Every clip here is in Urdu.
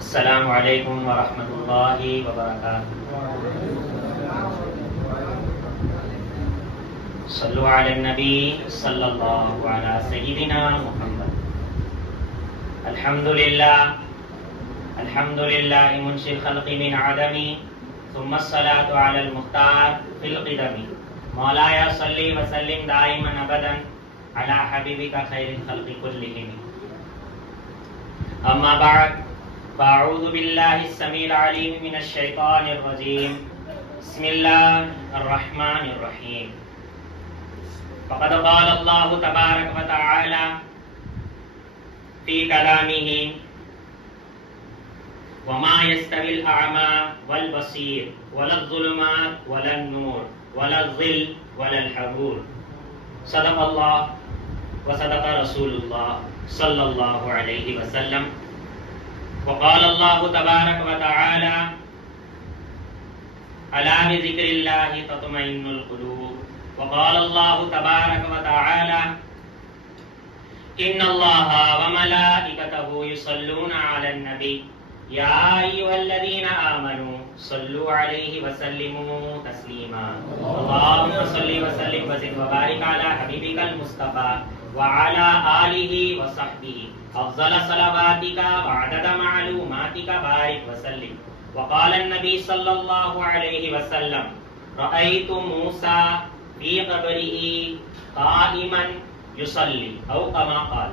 السلام علیکم ورحمۃ اللہ وبرکاتہ۔ صلو علی النبی صلی اللہ علی سیدنا محمد۔ الحمدللہ منشی الخلق من عدم ثم الصلاة علی المختار فی القدم مولایا صلی وسلم دائما ابدا علی حبیبک خیر الخلق کلہم۔ اما بعد فاعوذ باللہ السمیع العلیم من الشیطان الرجیم، بسم اللہ الرحمن الرحیم۔ فقد قال اللہ تبارک و تعالی فی کلامہ وما يستوي الأعمى والبصير ولا الظلمات ولا النور ولا الظل ولا الحرور۔ صدق اللہ وصدق رسول اللہ صلی اللہ علیہ وسلم۔ وقال اللہ تبارک و تعالی الا بذکر اللہ تطمئن القلوب۔ وقال اللہ تبارک و تعالی ان اللہ وملائکتہ یصلون علی النبی یا ایھا الذین آمنوا صلوا علیہ وسلموا تسلیما۔ اللہم صل وسلم وزد وبارک علی حبیبک المصطفی وعلی آلہ وصحبہ افضل صلواتک وعدد معلوماتک بارک وسلم۔ وقال النبی صلی اللہ علیہ وسلم رأیت موسیٰ فی قبرہ قائما یصلی او کما قال۔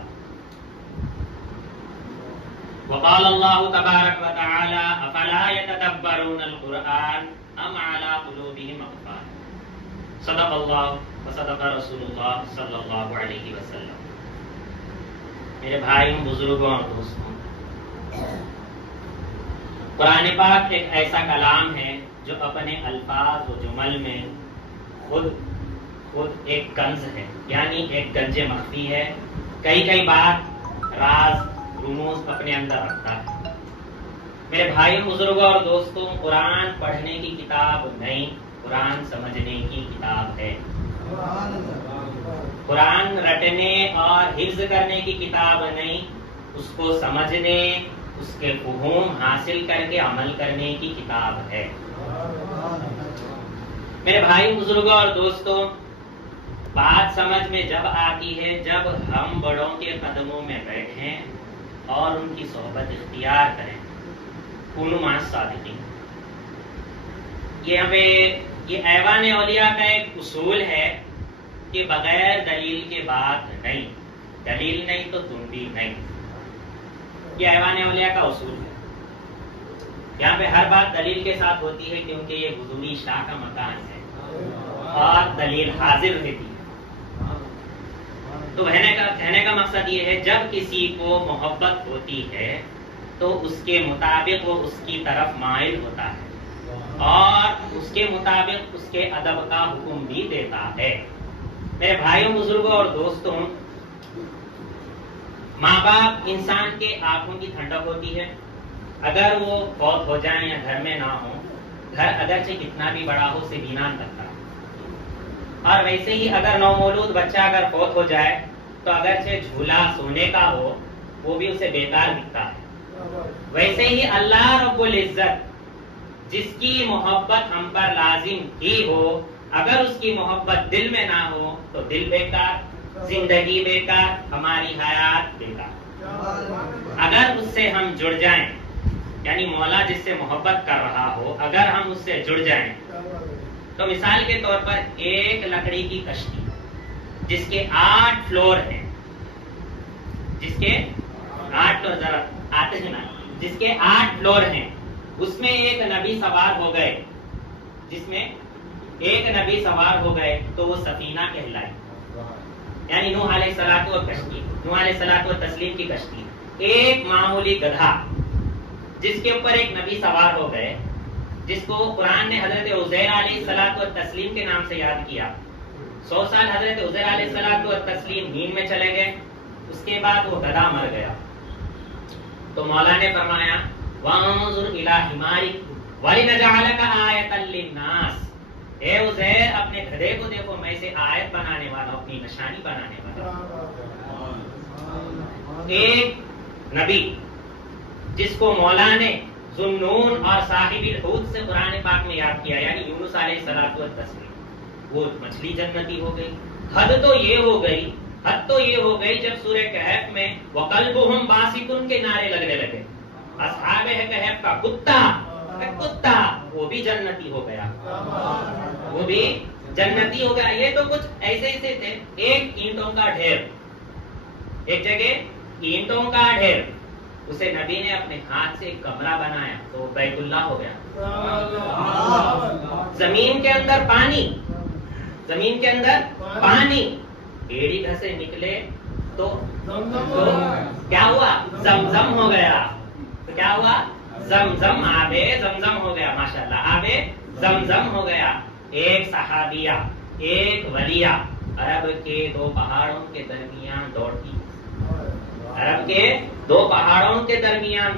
وقال اللہ تبارک و تعالی افلا یتدبرون القرآن ام علی قلوبہم اقفالہ۔ صدق اللہ وصدق رسول اللہ صلی اللہ علیہ وسلم۔ میرے بھائیوں، بزرگوں اور دوستوں، قرآن پاک ایک ایسا کلام ہے جو اپنے الفاظ و جمل میں خود ایک کنز ہے، یعنی ایک گنج مخفی ہے۔ کئی بات راز رموز اپنے اندر رکھتا ہے۔ میرے بھائیوں، بزرگوں اور دوستوں، قرآن پڑھنے کی کتاب نہیں، قرآن سمجھنے کی کتاب ہے۔ قرآن رٹنے اور حفظ کرنے کی کتاب نہیں، اس کو سمجھنے، اس کے فہوم حاصل کر کے عمل کرنے کی کتاب ہے۔ میرے بھائی، بزرگوں اور دوستوں، بات سمجھ میں جب آتی ہے جب ہم بڑوں کے قدموں میں بیٹھیں اور ان کی صحبت اختیار کریں۔ کونوا مع الصادقین، یہ ایوان اولیاء کا ایک اصول ہے کہ بغیر دلیل کے بات نہیں، دلیل نہیں تو تم بھی نہیں۔ یہ ایوان اولیاء کا اصول ہے۔ یہاں پہ ہر بات دلیل کے ساتھ ہوتی ہے کیونکہ یہ حضوری شاہ کا مکان ہے اور دلیل حاضر رہتی ہے۔ تو کہنے کا مقصد یہ ہے جب کسی کو محبت ہوتی ہے تو اس کے مطابق وہ اس کی طرف مائل ہوتا ہے اور اس کے مطابق اس کے ادب کا حکم بھی دیتا ہے۔ میرے بھائیوں، بزرگوں اور دوستوں، ماں باپ انسان کے آنکھوں کی ٹھنڈک ہوتی ہے۔ اگر وہ فوت ہو جائیں یا گھر میں نہ ہو، گھر اگرچہ کتنا بھی بڑا ہو اسے ویران لگتا ہے۔ اور ویسے ہی اگر نومولود بچہ اگر فوت ہو جائے تو اگرچہ جھولا سونے کا ہو وہ بھی اسے بیکار دکھتا ہے۔ ویسے ہی اللہ رب العزت جس کی محبت ہم پر لازم ہی ہو، اگر اس کی محبت دل میں نہ ہو تو دل بیکار، زندگی بیکار، ہماری حیات بیکار۔ اگر اس سے ہم جڑ جائیں، یعنی مولا جس سے محبت کر رہا ہو، اگر ہم اس سے جڑ جائیں تو مثال کے طور پر ایک لکڑی کی کشتی جس کے 8 فلور ہیں، جس کے 8 فلور ہیں، اس میں ایک نبی سوار ہو گئے، تو وہ سفینہ کہلائے، یعنی نوح علیہ السلام و تسلیم کی کشتی۔ ایک معمولی گدھا جس کے اوپر ایک نبی سوار ہو گئے، جس کو قرآن نے حضرت عزیر علیہ السلام و تسلیم کے نام سے یاد کیا۔ 100 سال حضرت عزیر علیہ السلام و تسلیم نیند میں چلے گئے، اس کے بعد وہ گدھا مر گیا۔ تو مولا نے فرمایا وانظر الی حمارک ولنجعلک آیۃ للناس، اے عزیر اپنے گدھے کو دیکھو، میں اسے آیت بنانے والا ہوں، اپنی نشانی بنانے والا ہوں۔ ایک نبی جس کو مولا نے ذُنُّون اور صاحب الحوت سے قرآن پاک میں یاد کیا، یعنی یونس علیہ الصلوۃ والتسلیم، وہ مچھلی جنتی ہو گئی۔ حد تو یہ ہو گئی جب سورہ کہف میں وَقَلْبُهُمْ بَاسِطٌ کے نعرے لگنے لگے، اصحاب کہف کا کتا وہ بھی جنتی ہو گیا، یہ تو کچھ ایسے تھے۔ ایک اینٹوں کا ڈھیر، ایک جگہ اینٹوں کا ڈھیر، اسے نبی نے اپنے ہاتھ سے ایک کمرہ بنایا تو بیت اللہ ہو گیا۔ زمین کے اندر پانی ایڑی گھر سے نکلے تو کیا ہوا؟ زمزم ہو گیا۔ تو کیا ہوا؟ زمزم، آب زمزم ہو گیا، ماشاءاللہ آب زمزم ہو گیا۔ ایک صحابیہ، ایک ولیہ عرب کے دو پہاڑوں کے درمیان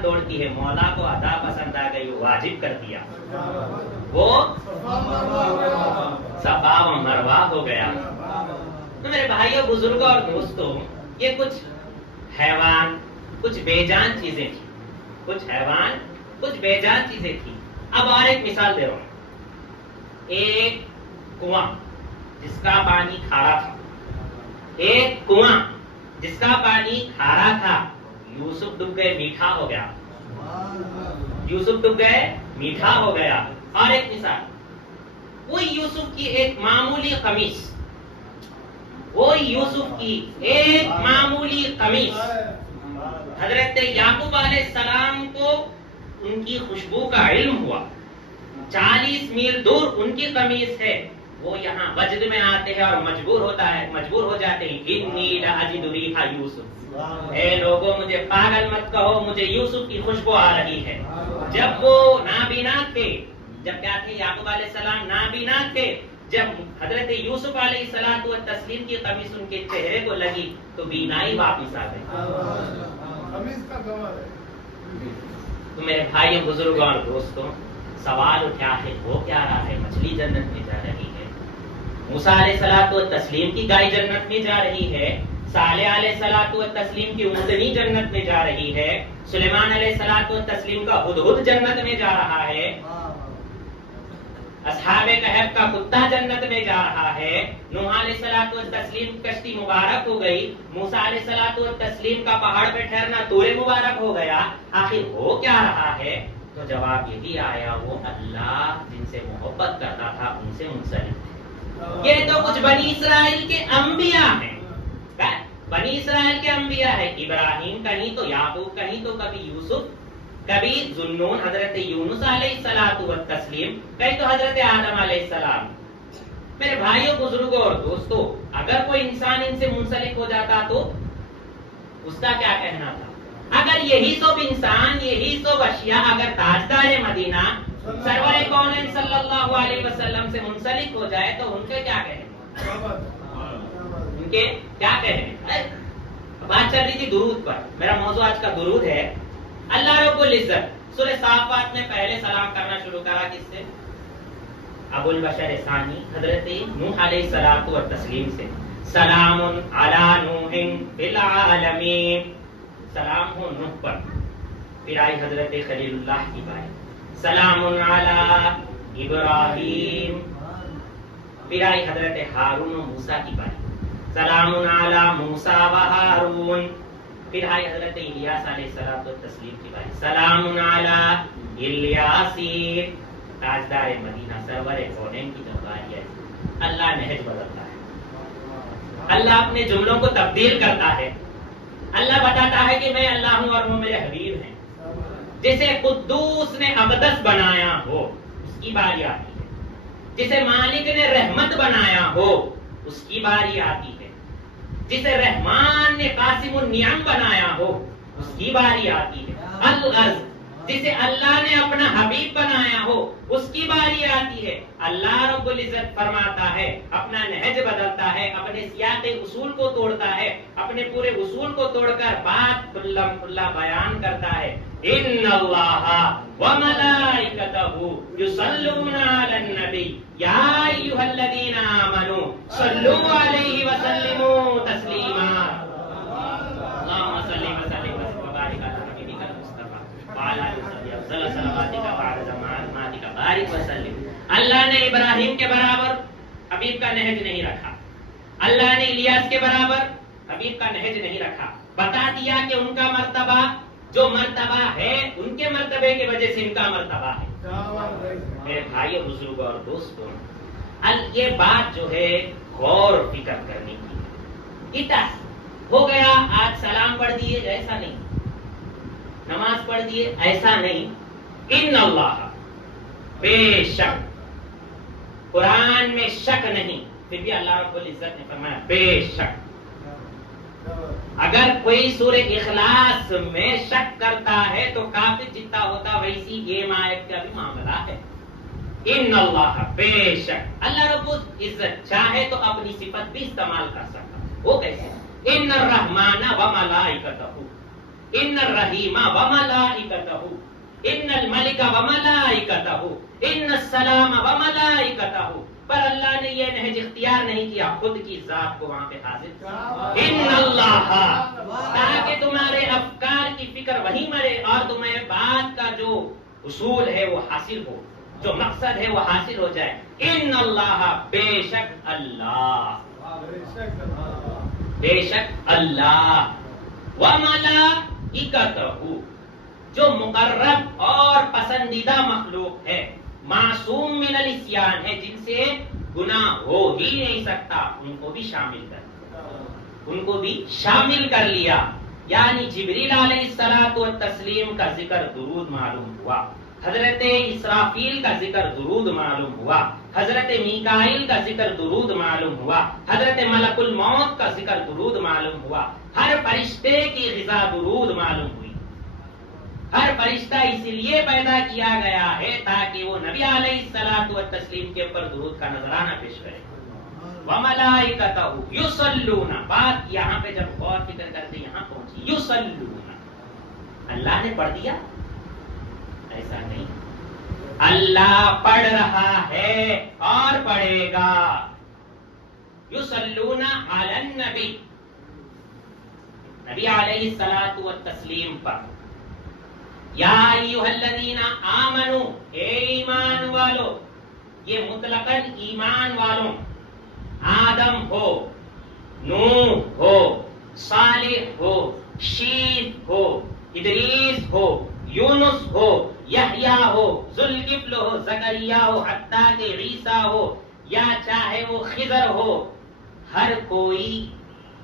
دوڑتی ہے، مولا کو عطا پسند آ گئی، واجب کر دیا، وہ صفا و مروہ ہو گیا۔ تو میرے بھائیوں، بزرگوں اور دوستوں، یہ کچھ حیوان، کچھ بے جان چیزیں تھیں۔ اب اور ایک مثال دے رہا ہوں۔ ایک کنواں جس کا پانی کھارا تھا، یوسف ڈوب گئے، میٹھا ہو گیا۔ اور ایک مثال، وہ یوسف کی ایک معمولی قمیص، حضرت یعقوب علیہ السلام کو ان کی خوشبو کا علم ہوا، 40 میل دور ان کی قمیص ہے، وہ یہاں وجد میں آتے ہیں اور مجبور ہو جاتے ہیں، انی لاجد ریح یوسف، اے لوگوں مجھے پاگل مت کہو، مجھے یوسف کی خوشبو آ رہی ہے۔ جب وہ نابینا تھے، جب کیا تھے یعقوب علیہ السلام نابینا تھے، جب حضرت یوسف علیہ الصلوۃ والتسلیم کی قمیص ان کے چہرے کو لگی تو بینائی واپس آ گئی۔ تو میرے بھائیوں، بزرگوں اور دوستوں، سوال اٹھا ہے، وہ کیا رہا ہے؟ مچھلی جنت میں جا رہی ہے، موسیٰ علیہ الصلوۃ والتسلیم کی گائے جنت میں جا رہی ہے، صالح علیہ الصلوۃ والتسلیم کی اونٹنی جنت میں جا رہی ہے، سلیمان علیہ الصلوۃ والتسلیم کا ہدہد جنت میں جا رہا ہے، اصحاب کہف کا کتا جنت میں جا رہا ہے، نوح علیہ الصلوۃ والتسلیم کشتی مبارک ہو گئی، موسیٰ علیہ الصلوۃ والتسلیم کا پہاڑ پہ ٹھہرنا طور مبارک ہو گیا۔ آخر ہو کیا رہا ہے؟ تو جواب یہی آیا، وہ اللہ جن سے محبت کرتا تھا ان سے منسلک تھے۔ یہ تو کچھ بنی اسرائیل کے انبیاء ہیں، ابراہیم کہیں تو یعقوب کہیں تو کبھی یوسف، کبھی ذُنُّون حضرت یونس علیہ الصلوۃ والتسلیم، کہیں تو حضرت آدم علیہ السلام۔ میرے بھائیوں، بزرگوں اور دوستوں، اگر کوئی انسان ان سے منسلک ہو جاتا تو اس کا کیا کہنا تھا؟ اگر یہی سب انسان، یہی سب اشیاء اگر تاجدار مدینہ سرور کونین صلی اللہ علیہ وسلم سے منسلک ہو جائے تو ان کے کیا کہیں؟ بات چل رہی تھی درود پر، میرا موضوع آج کا درود ہے۔ اللہ رب العزت سورہ صافات میں پہلے سلام کرنا شروع کرا کس سے؟ ابو البشر ثانی حضرت نوح علیہ الصلوۃ والتسلیم سے، سلام علی نوح فی العالمین، سلام ہو نوح پر۔ پھر آئی حضرت خلیل اللہ کی بات، سلام علی ابراہیم۔ پھر آئی حضرت ہارون و موسیٰ کی بات، سلام علی موسیٰ و ہارون۔ پھر آئی حضرت الیاس علیہ الصلوۃ والتسلیم کی بات، سلام علی الیاسین۔ تاجدار مدینہ سرور کونین کی جب باری ہے، اللہ نہج بدلتا ہے، اللہ اپنے جملوں کو تبدیل کرتا ہے، اللہ بتاتا ہے کہ میں اللہ ہوں اور وہ میرے حبیب ہیں۔ جسے قدوس نے اقدس بنایا ہو اس کی باری آتی ہے، جسے مالک نے رحمت بنایا ہو اس کی باری آتی ہے، جسے رحمان نے قاسم النعم بنایا ہو اس کی باری آتی ہے، الغرض جسے اللہ نے اپنا حبیب بنایا ہو اس کی باری آتی ہے۔ اللہ رب العزت فرماتا ہے، اپنا نہج بدلتا ہے، اپنے سیاق اصول کو توڑتا ہے، اپنے پورے اصول کو توڑ کر بات کھلا بیان کرتا ہے۔ ان اللہ وملائکتہ یصلون علی النبی یا ایھا الذین آمنوا صلوا علیہ وسلموا تسلیما۔ اللهم صل وسلم وبارک علی حبیبک المصطفی اللہ نے ابراہیم کے برابر حبیب کا نہج نہیں رکھا، اللہ نے الیاس کے برابر حبیب کا نہج نہیں رکھا، بتا دیا کہ ان کا مرتبہ جو مرتبہ ہے ان کے مرتبے کی وجہ سے ان کا مرتبہ ہے۔ میرے بھائیو بزرگوں اور دوستوں، یہ بات جو ہے غور و فکر کرنے کی ہے۔ ہو گیا آج سلام پڑھ دیے ایسا نہیں، نماز پڑھ دیے ایسا نہیں۔ ان اللہ، بے شک، قرآن میں شک نہیں، پھر بھی اللہ رب العزت نے فرمایا بے شک۔ اگر کوئی سورہ اخلاص میں شک کرتا ہے تو کافر جتنا ہوتا ویسی یہ آیت کا بھی معاملہ ہے۔ ان اللہ، بے شک، اللہ رب العزت چاہے تو اپنی صفت بھی استعمال کر سکتا۔ وہ کیسے؟ ان الرحمن وملائکتہ، ان الرحیم وملائکتہ، ان الملک وملائکتہ، ان السلام وملائکتہ۔ پر اللہ نے یہ نہج اختیار نہیں کیا، خود کی ذات کو وہاں پہ حاضر کیا۔ ان اللہ، تاکہ تمہارے افکار کی فکر وہی مرے اور تمہیں بات کا جو اصول ہے وہ حاصل ہو، جو مقصد ہے وہ حاصل ہو جائے۔ ان اللہ، بے شک اللہ، بے شک اللہ، وملائکتہ، جو مقرب اور پسندیدہ مخلوق ہے، معصوم من الاسیان ہے، جن سے گناہ ہو ہی نہیں سکتا، ان کو بھی شامل کر لیا۔ یعنی جبریل علیہ الصلوۃ والتسلیم کا ذکر درود معلوم ہوا، حضرت اسرافیل کا ذکر درود معلوم ہوا، حضرت میکائیل کا ذکر درود معلوم ہوا، حضرت ملک الموت کا ذکر درود معلوم ہوا، ہر فرشتے کی غذا درود معلوم ہوئی۔ ہر فرشتہ اسی لیے پیدا کیا گیا ہے تاکہ وہ نبی علیہ الصلوۃ والتسلیم کے اوپر درود کا نذرانہ پیش کرے۔ وملائکتہ یصلون، بات یہاں پہ جب غور فکر کرتے یہاں پہنچی، یصلون، اللہ نے پڑھ دیا ایسا نہیں، اللہ پڑھ رہا ہے اور پڑھے گا۔ یصلون علی النبی، نبی علیہ الصلوۃ والتسلیم پر۔ یا ایھا الذین آمنو، اے ایمان والو، یہ مطلقاً ایمان والوں، آدم ہو، نوح ہو، صالح ہو، شیث ہو، ادریس ہو، یونس ہو، یحییٰ ہو، ذوالکفل ہو، زکریا ہو، حتیٰ کہ عیسیٰ ہو، یا چاہے وہ خضر ہو، ہر کوئی،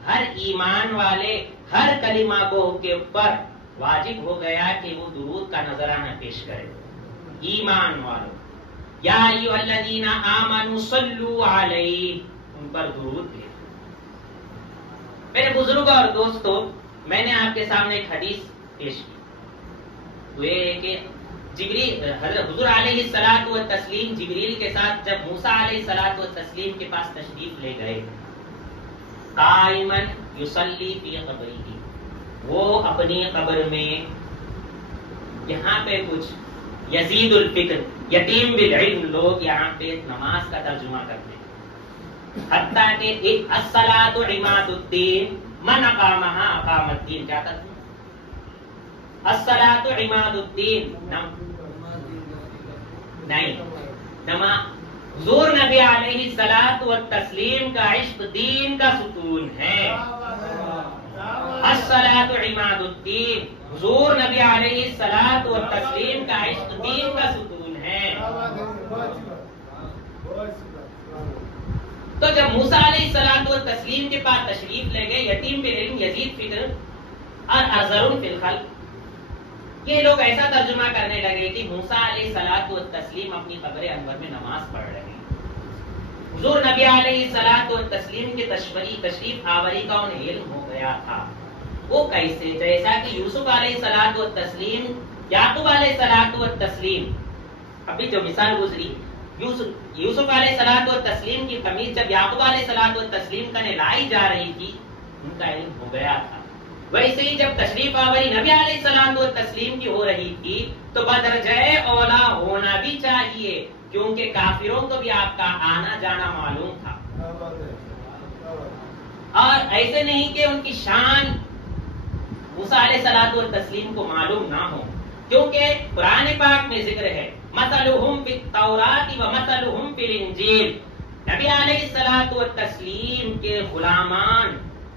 ہر ایمان والے، ہر کلمہ گو کے اوپر واجب ہو گیا کہ وہ درود کا نذرانہ پیش کرے۔ ایمان والو، یا ایھا الذین آمنوا صلوا علیہ، ان پر درود بھیجو۔ میرے بزرگوں اور دوستو، میں نے آپ کے سامنے ایک حدیث پیش کی، وہ یہ کہ حضرت حضور علیہ الصلوۃ والتسلیم جبریل کے ساتھ جب موسیٰ علیہ الصلوۃ والتسلیم کے پاس تشریف لے گئے، قائما یصلی فی قبرہ، وہ اپنی قبر میں، یہاں پہ کچھ یزید الفکر، یتیم بالعلم لوگ یہاں پہ نماز کا ترجمہ کرتے ہیں، حتیٰ کہ الصلاۃ عماد الدین من اقامہا اقام الدین، کیا کرتے ہیں؟ الصلاۃ عماد الدین، نہیں، حضور نبی علیہ الصلوۃ والتسلیم کا عشق دین کا ستون ہے۔ الصلاۃ عماد الدین، حضور نبی علیہ الصلوۃ والتسلیم کا عشق دین کا ستون ہے۔ تو جب موسیٰ علیہ الصلوۃ والتسلیم کے پاس تشریف لے گئے، یتیم بالعلم، یزید فکر اور ازر فی الخلق، یہ لوگ ایسا ترجمہ کرنے لگے کہ موسیٰ علیہ الصلوۃ والتسلیم اپنی قبر انور میں نماز پڑھ رہے ہیں، حضور نبی علیہ الصلوۃ والتسلیم کے تشریف آوری کا انہیں علم ہو گیا تھا۔ وہ کیسے؟ جیسا کہ یوسف علیہ الصلوۃ والتسلیم، یعقوب علیہ الصلوۃ والتسلیم، ابھی جو مثال گزری، یوسف علیہ الصلوۃ والتسلیم کی قمیص جب یعقوب علیہ الصلوۃ والتسلیم کا لائی جا رہی تھی، ان کا علم ہو گیا تھا۔ ویسے ہی جب تشریف آوری نبی علیہ الصلوۃ والتسلیم کی ہو رہی تھی تو بدرجہ اولا ہونا بھی چاہیے، کیونکہ کافروں کو بھی آپ کا آنا جانا معلوم تھا، اور ایسے نہیں کہ ان کی شان موسیٰ علیہ الصلوۃ والتسلیم کو معلوم نہ ہو۔ کیونکہ قرآن پاک میں ذکر ہے مثلہم فی التوراۃ و مثلہم فی الانجیل، نبی علیہ الصلوۃ والتسلیم کے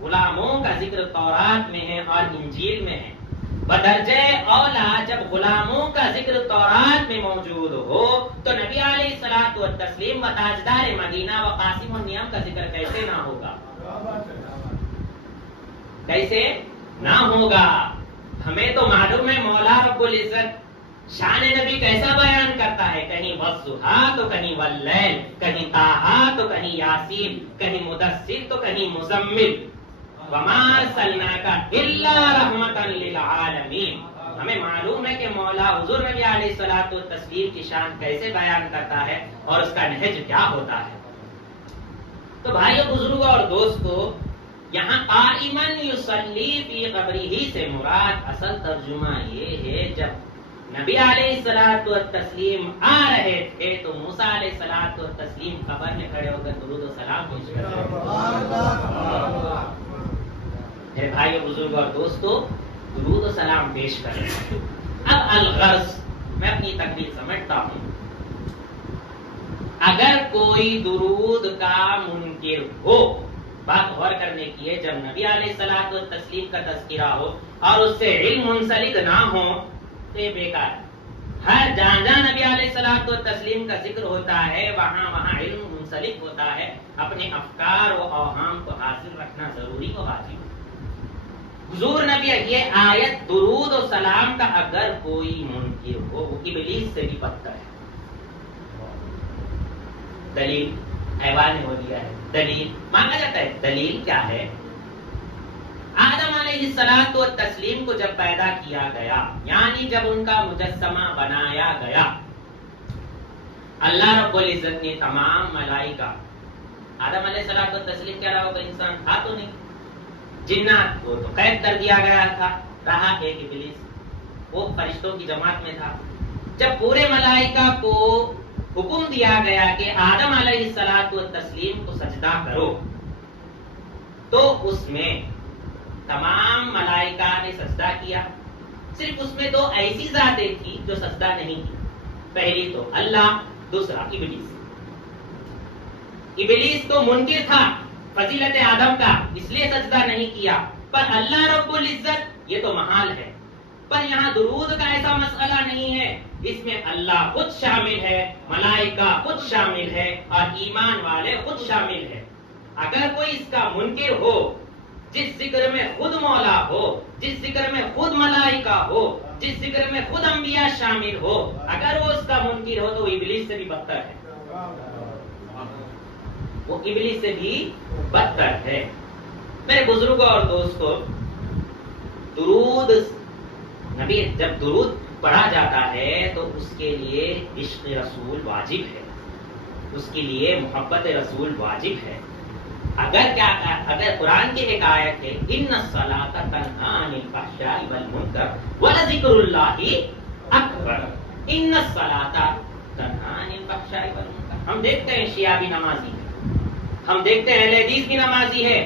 غلاموں کا ذکر تورات میں ہے اور انجیل میں ہے۔ بدرجہ اولا جب غلاموں کا ذکر تورات میں موجود ہو تو نبی علیہ الصلوۃ والتسلیم و تاجدار مدینہ و قاسم النعم کا ذکر کیسے نہ ہوگا؟ کیسے نہ ہوگا؟ ہمیں تو معلوم ہے مولا رب العزت شان نبی کیسا بیان کرتا ہے، کہیں والضحیٰ تو کہیں واللیل، کہیں طٰہٰ تو کہیں یاسین، کہیں مدثر تو کہیں مزمل، وما ارسلناک الا رحمتا للعالمین۔ ہمیں معلوم ہے کہ مولا حضور نبی علیہ الصلوۃ والتسلیم کی شان کیسے بیان کرتا ہے اور اس کا نہج کیا ہوتا ہے۔ تو بھائیو بزرگوں اور دوستو، یہاں قائمن یصلی فی قبرہ سے مراد اصل ترجمہ یہ ہے جب نبی علیہ الصلوۃ والتسلیم آ رہے تھے تو موسیٰ علیہ الصلوۃ والتسلیم قبر میں کھڑے ہو کر درود و سلام پیش کر رہے تھے۔ میرے بھائیو بزرگ اور دوستو، درود و سلام پیش کر رہے ہیں۔ اب الغرض میں اپنی تقریر سمجھتا ہوں، اگر کوئی درود کا منکر ہو، بات غور کرنے کی ہے، جب نبی علیہ الصلوۃ والتسلیم کا تذکرہ ہو اور اس سے علم منسلک نہ ہو تو یہ بیکار ہے۔ ہر جہاں نبی علیہ الصلوۃ والتسلیم کا ذکر ہوتا ہے وہاں علم منسلک ہوتا ہے، اپنے افکار و اوہام کو حاصل رکھنا ضروری و واجب ہے۔ حضور نبی یہ آیت درود و سلام کا اگر کوئی منکر ہو وہ ابلیس سے بھی بدتر ہے۔ دلیل حیوان ہو گیا ہے، دلیل مانگا جاتا ہے، دلیل کیا ہے؟ آدم علیہ الصلوۃ والتسلیم کو جب پیدا کیا گیا، یعنی جب ان کا مجسمہ بنایا گیا، اللہ رب العزت نے تمام ملائکہ، آدم علیہ الصلوۃ والتسلیم کے علاوہ کوئی انسان تھا تو نہیں، جنات کو تو قید کر دیا گیا تھا، رہا ایک ابلیس، وہ فرشتوں کی جماعت میں تھا۔ جب پورے ملائکہ کو حکم دیا گیا کہ آدم علیہ الصلوۃ والتسلیم کو سجدہ کرو، تو اس میں تمام ملائکہ نے سجدہ کیا، صرف اس میں دو ایسی ذاتیں تھیں جو سجدہ نہیں کی، پہلی تو اللہ، دوسرا ابلیس۔ ابلیس تو منکر تھا فضیلت آدم کا، اس لیے سجدہ نہیں کیا، پر اللہ رب العزت یہ تو محال ہے۔ پر یہاں درود کا ایسا مسئلہ نہیں ہے، اس میں اللہ خود شامل ہے، ملائکہ خود شامل ہے اور ایمان والے خود شامل ہے۔ اگر کوئی اس کا منکر ہو، جس ذکر میں خود مولا ہو، جس ذکر میں خود ملائکہ ہو، جس ذکر میں خود انبیاء شامل ہو، اگر وہ اس کا منکر ہو تو وہ ابلیس سے بھی بدتر ہے، وہ ابلیس سے بھی بدتر ہے۔ میرے بزرگوں اور دوستوں، درود نبی جب درود پڑھا جاتا ہے تو اس کے لیے عشق رسول واجب ہے، اس کے لیے محبت رسول واجب ہے۔ اگر قرآن کی ایک آیت ہے ان الصلاۃ تنہی عن الفحشاء والمنکر ولذکر اللہ اکبر، ان الصلاۃ تنہی عن الفحشاء والمنکر، ہم دیکھتے ہیں شیعہ بھی نمازی ہے، ہم دیکھتے ہیں اہل حدیث بھی نمازی ہے،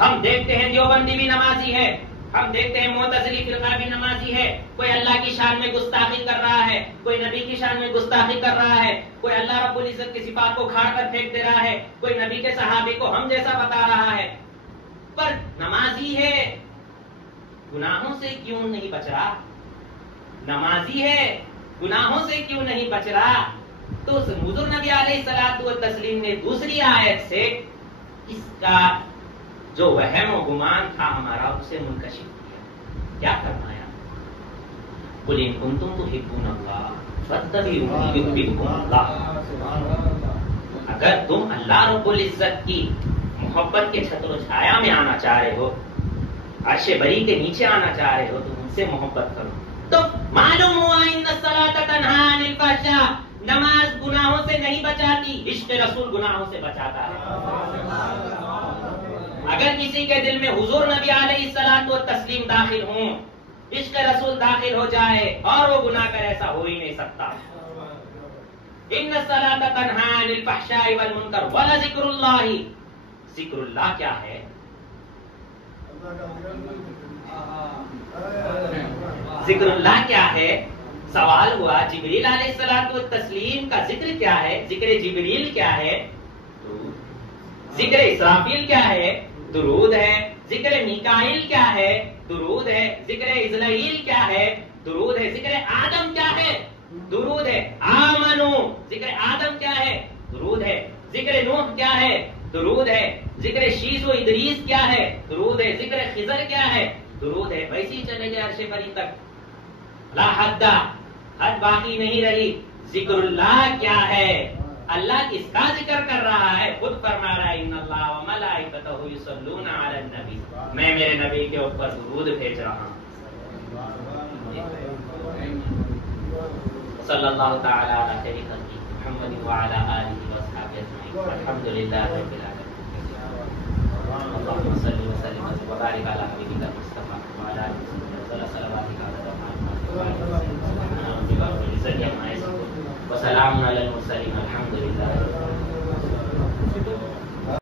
ہم دیکھتے ہیں دیوبندی بھی نمازی ہے، ہم دیکھتے ہیں معتزلی فرقہ بھی نمازی ہے، کوئی اللہ کی شان میں گستاخی کر رہا ہے، کوئی نبی کی شان میں گستاخی کر رہا ہے، کوئی اللہ رب العزت کی صفات کو کھاڑ کر پھینک دے رہا ہے، کوئی نبی کے صحابی کو ہم جیسا بتا رہا ہے، پر نمازی ہے، گناہوں سے کیوں نہیں بچ رہا؟ نمازی ہے، گناہوں سے کیوں نہیں بچ رہا؟ تو حضور نبی علیہ الصلوۃ والتسلیم نے دوسری آیت سے اس کا جو وہم و گمان تھا ہمارا اسے منکشف کیا، کیا فرمایا؟ قل ان کنتم تحبون اللہ فاتبعونی یحببکم اللہ، اگر تم اللہ رب العزت کی محبت کے چھتر و چھایا میں آنا چاہ رہے ہو، عرش بری کے نیچے آنا چاہ رہے ہو، تو ان سے محبت کرو۔ تو معلوم ہوا ان الصلاۃ تنہی عن الفحشاء، نماز گناہوں سے نہیں بچاتی، عشق رسول گناہوں سے بچاتا ہے۔ اگر کسی کے دل میں حضور نبی علیہ الصلوۃ والتسلیم داخل ہوں، عشق رسول داخل ہو جائے اور وہ گناہ کر، ایسا ہو ہی نہیں سکتا۔ ان الصلاۃ تنہی عن الفحشاء والمنکر ولذکر اللہ، ذکر اللہ کیا ہے؟ ذکر اللہ کیا ہے؟ سوال ہوا جبریل علیہ الصلوۃ والتسلیم کا ذکر کیا ہے؟ ذکر جبریل کیا ہے؟ ذکر اسرافیل کیا ہے؟ درود ہے. ذکر میکائیل کیا ہے؟ درود ہے. ذکر اسرائیل کیا ہے؟ درود ہے. ذکر آدم کیا ہے؟ درود ہے. آمنو ذکر آدم کیا ہے؟ درود ہے. ذکر نوح کیا ہے؟ درود ہے. ذکر شیس و ادریس کیا ہے؟ درود ہے. ذکر خضر کیا ہے؟ درود ہے. ویسے ہی چلے گئے عرش بری تک. لا حد، حد باقی نہیں رہی. ذکر اللہ کیا ہے؟ اللہ کس کا ذکر کر رہا ہے؟ خود فرما رہا ہے ان اللہ و ملائکتہ یصلون علی النبی، میں میرے نبی کے اوپر درود بھیج رہا ہوں. صلی اللہ تعالی علی خیر خلقہ محمد وعلی آلہ وصحبہ اجمعین. الحمدللہ رب العالمین. اللهم صل وسلم وبارک علی حبیبک المصطفى وعلی آلہ وصحبہ صلواتک علی محمد وسلام علی المرسلین الحمد للہ.